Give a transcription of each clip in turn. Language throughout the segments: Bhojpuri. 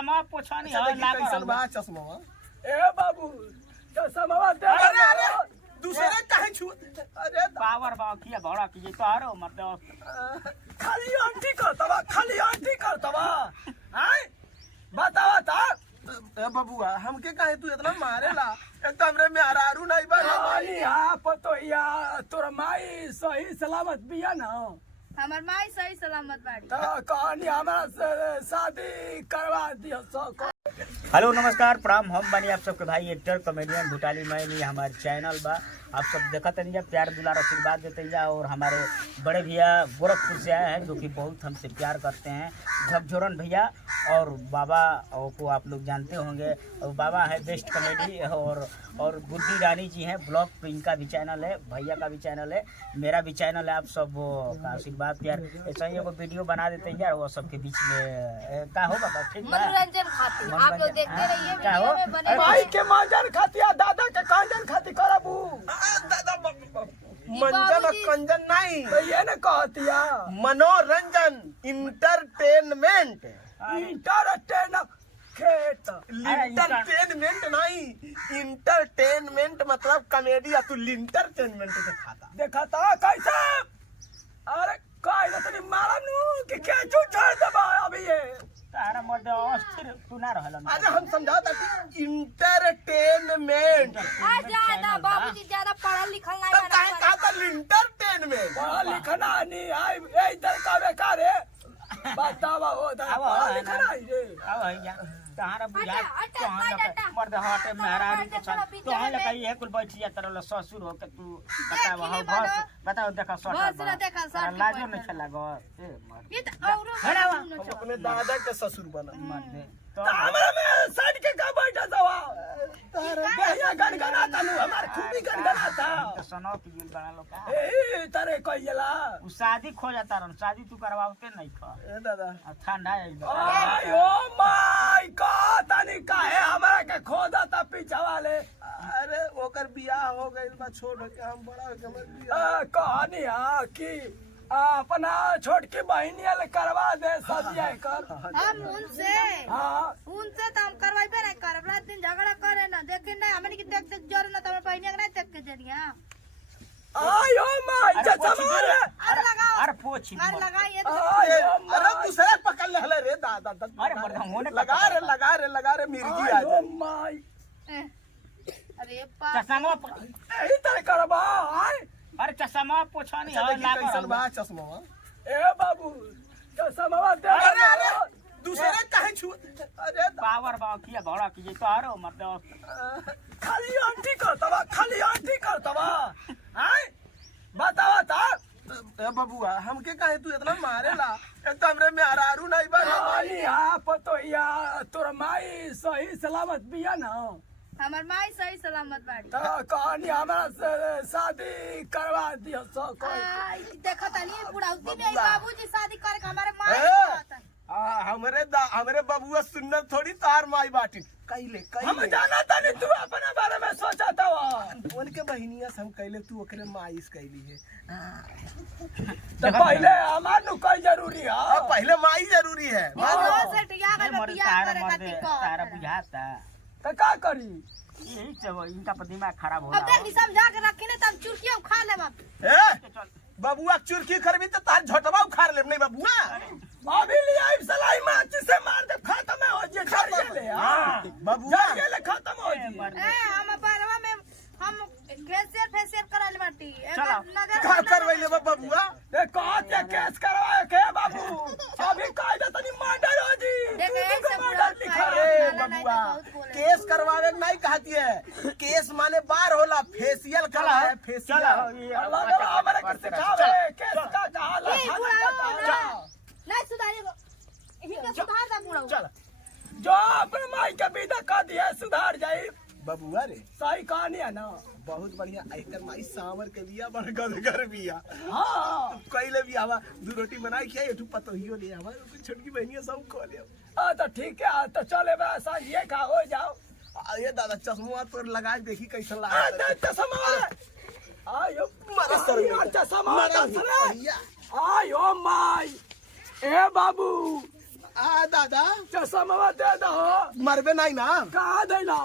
चश्मा पोछनी है कैसन बा चश्मा ए बाबू चश्मा दे। अरे दूसरे काहे छू अरे पावर बा किया बड़ा की तो आरो मतलब खाली आंटी करतवा हैं बतावा ता ए बबुआ हमके काहे तू इतना मारेला एक कमरे में आरारू नहीं बा हमारी हां पतोहिया तोर माई सही सलामत बिया ना। हमार माई सही सलामत बाड़ी तो कहानी हमारा से शादी करवा दियो सो। हेलो नमस्कार प्रणाम। हम बनी आप सबके भाई एक्टर कॉमेडियन भूटाली मैनी हमारे चैनल बा आप सब देखते हैं प्यार दुलार आशीर्वाद देते हैं। और हमारे बड़े भैया गोरखपुर से आए हैं जो कि बहुत हमसे प्यार करते हैं, झकझोरन भैया। और बाबा को आप लोग जानते होंगे, और बाबा है बेस्ट कॉमेडी। और बुद्धि रानी जी हैं ब्लॉग, इनका भी चैनल है, भैया का भी चैनल है, मेरा भी चैनल है। आप सब का आशीर्वाद प्यार ऐसा ही एगो वीडियो बना देते हैं वो सबके बीच में का हो बाबा ठीक है मनोरंजन खातिर आप लोग देखते रहिए क्या हो? वीडियो में बने माई के मांजन खातिया दादा के कांजन खाती करबू दादा मंजन और कंजन नहीं तो ये ने कहतिया मनोरंजन इंटरटेनमेंट इंटरटेन खेत इंटरटेनमेंट नहीं इंटरटेनमेंट मतलब कॉमेडी या तू इंटरटेनमेंट दिखाता देखा था कैसे। अरे काय तनी मारनू कि क्या चू छोड़ दबा अभी ये तारा मर्द अस्थिर तू ना रहल अरे हम समझाता कि इंटरटेनमेंट आ ज्यादा बाबूजी ज्यादा पढ़ल लिखल नहीं तब काहे बना कहा था इंटरटेनमेंट पढ़ा लिखना नहीं आई ए इधर का बेकार है बतावा हो दा पढ़ा लिखना है रे आओ भैया तारा बुझा हटा, हटा। मर्द हटे मेहरारू के साथ तो हां लगा ये कुल बैठिया तरह ससुर हो के तू बतावा हो बस बताओ देखा बस ना देखा सर लाजो नहीं चला गो ए मर्द ये तो औरो हम अपने दादा के ससुर बना मर्द तो हमरा में साइड के का बैठा दवा बढ़िया गनगना तनु हमार खूबी गनगना था तो सनो की गिल बना लो का ए तारे कहिला उ शादी खो जाता रन शादी तू करवाओते नहीं खा ए दादा ठंडा है आयो माय गॉड तनी काहे हमरा के खोदा ता पीछा वाले अरे ओकर बियाह हो गइल बा छोड़ के हम बड़ा हो के हमर बियाह कहानी है कि अपना छोटकी बहनिया ले करवा दे सदिया कर हम उनसे हाँ उनसे तो हम करवाइबे नहीं करब। रात दिन झगड़ा करे ना देखे नहीं हमनी की देख देख जोर ना तमरे बहनिया के नहीं देख के जरिया आयो माय चचमा रे अरे लगाओ अरे पोछी अरे लगाइए आयो अरे दूसरे पकड़ ले हले रे दादा अरे मर्द होने लगा रे मिर्गी आ आयो जा ए, माय अरे पा चश्मा एही तरह करवा आय अरे चश्मा पोछनी है कैसन बा चश्मा ए बाबू चश्मा दे। अरे दूसरे काहे छू अरे पावर बा किया बड़ा की तो आरो मतलब खाली आंटी करतवा हैं बतावा ता ए बबुआ हमके काहे तू इतना मारेला एक कमरे में आरारू नहीं बा हमारी हां पतोहिया तोर माई सही सलामत बिया ना। हमार माई सही सलामत बाड़ी तो कहानी हमारा से शादी करवा दियो सो कोई देखा तनी बुढ़ाउती में बाबूजी शादी करे के हमारे माई ए! कहतन। हमरे बबुआ सुन्नत थोड़ी तार माई बाटी कैले हम जाना था नहीं तू अपने बारे में सोचा था उनके बहनिया से हम कैले तू ओकरे माईस कैली है तो पहले हमार नु कोई जरूरी है अब पहले माई जरूरी है ओ सेटिया अरे के मर्द बियाह तारा करे मर्द खातिर तारा कहतन। बुझाता तो का करी यही सब इनका पर दिमाग खराब हो अब देख नी समझा के रखी ना तब चुरकिया खा लेब अब ए बबुआ चुरकी खरबी तो तार झटवा उखाड़ लेब नहीं बबुआ अभी लिया इस सलाई माची से मार दे खत्म हो जे चल ले हां बबुआ ये ले खत्म हो जी ए हम बारवा में हम फेशियल कराले बाटी चलो। नजर का करवैले बबुआ ए कहत है केस करवाए के बाबू अभी कायदा तनी मर्डर हो जी देख तू ऐसे मर्डर लिखा बुढ़ा रे नाला नहीं तो बबुआ बहुत बोले। केस करवावे नहीं कहती है केस माने बार होला फेशियल करा है फेशियल अलग हमारे के सिखावे केस का कहाला ए बुढ़ाओ ना नहीं सुधारेगा यही का सुधार दा बुढ़ाओ चल जो अपने माई के विदा कर दिया सुधार जाई बबुआ रे सही कहानी है ना। बहुत बढ़िया एकर माई सांवर के बिया बड़ गदगर बिया हाँ कैले भी आवा दू रोटी बनाई खिया एठू पतोहियो ले आवा छोटकी बहनिया सब खो ले तो ठीक है तो चले बा ये खा हो जाओ ये दादा चश्मा तो लगा के देखी कैसा आ लगा दे चश्मा आयो मारा सर में चश्मा मारा दस रे भैया आयो माई ए बाबू आ दादा चश्मा दे दो। मरबे नहीं ना कहाँ दे ना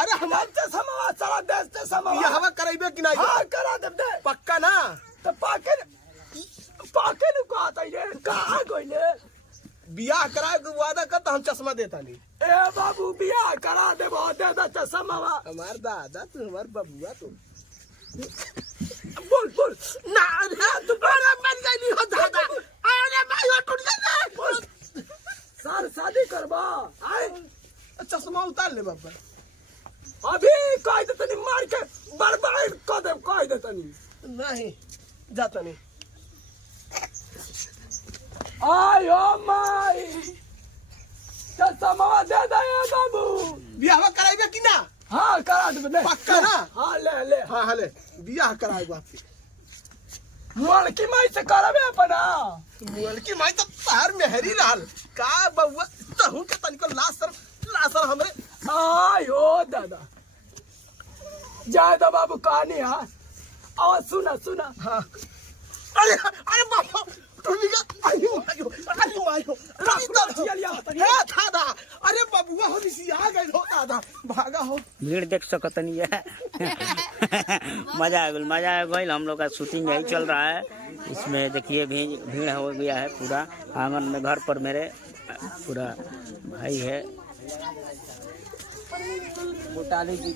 अरे हम चश्मा सारा देश चश्मा ये हवा कराइबे कि नहीं हाँ करा दे दे पक्का ना तो पाके नु कहा था ये कहाँ गइले बियाह कराए के वादा कर तो हम चश्मा देता नहीं ए बाबू बियाह करा दे बहुत दे चश्मा हमार दादा तू हमार बबुआ तू बोल बोल ना तू बड़ा बन गई हो दादा अरे भाई वो टूट गया सर शादी करबा आए चश्मा उतार ले बाबा अभी कह दे तनी मार के बर्बाद कर दे कह दे तनी नहीं जाता नहीं आयो माई चश्मा दे दे बाबू बियाह कराइबे कि ना हाँ करा दे पक्का ना हाँ ले हाँ हले बियाह कराए बाप मोल की माई से करबे अपना बोल की माई तो तार मेहरी रहल का बउआ तहू के तनिको लासर हमरे आयो दादा जायदा बाबू कहानी है और सुना हाँ अरे अरे बाबा टूट गया आयो हे दादा अरे बबुआ हो निसी आ गए हो दादा भागा हो भीड़ देख सकतनी है मजा आ गई हम लोग का शूटिंग यही चल रहा है इसमें देखिए भीड़ हो गया है पूरा आंगन में घर पर मेरे पूरा भाई है भूटाली जी